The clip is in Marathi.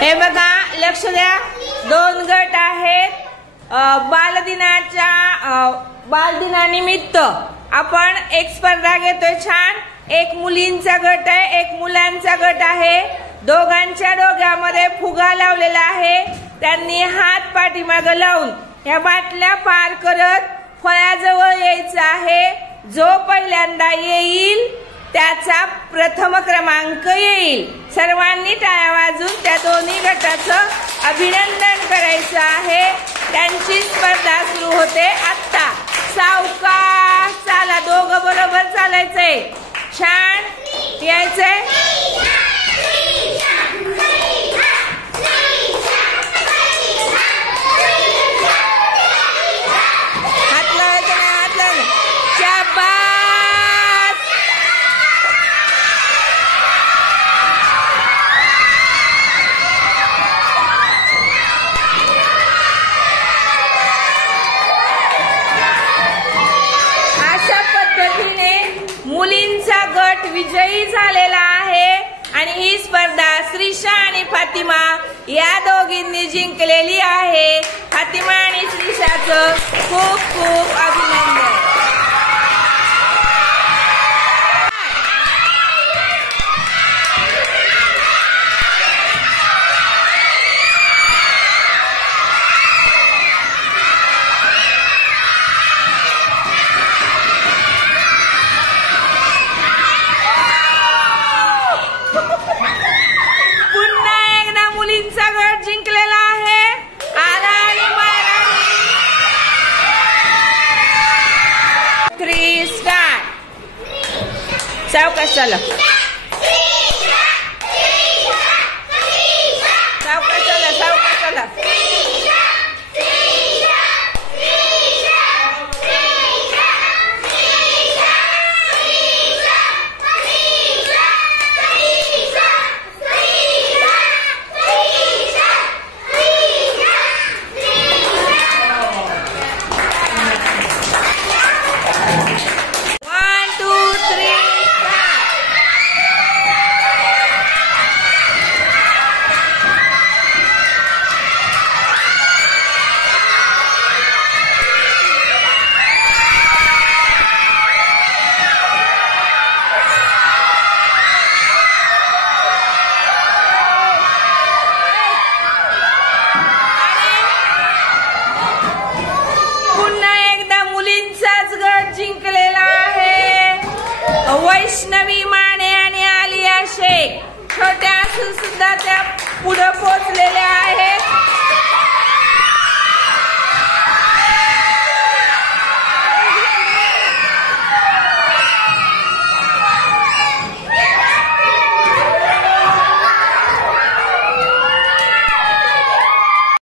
हे बघा, लक्ष द्या, 2 गट आहेत. बालदिनानिमित्त आपण एक स्पर्धा घेतोय छान. एक मुलींचा गट आहे, एक मुलांचा गट आहे. दोघांच्या डोक्यामध्ये फुगा लावलेला आहे. त्यांनी हात पाठीमागे लावून या बाटल्या पार करत फळ्याजवळ यायचं आहे. जो पहिल्यांदा येईल त्याचा प्रथम क्रमांक येईल. सर्वांनी टाळ्या वाजून त्या दोन्ही गटाचं अभिनंदन करायचं आहे. त्यांची स्पर्धा सुरू होते आता. सावकाश चाला, दोघं बरोबर चालायचंय. छान यायचंय. हात लावायचं नाही, हात लावलं. शाबास. अशा पद्धतीने मुलींचा गट विजयी झालेला आहे आणि ही स्पर्धा श्रीषा आणि फातिमा या दोघींनी जिंकलेली आहे. फातिमा आणि श्रीषाचं खूप खूप अभिनंदन. जिंकलेला आहे. आला आणि बाहेर. 3 स्टार्ट. सावकाश चला, सावकाश चला, सावकाश चला. वैष्णवी माने आणि आलिया शेख छोट्या असून सुद्धा त्या पुढे पोहोचलेल्या आहेत.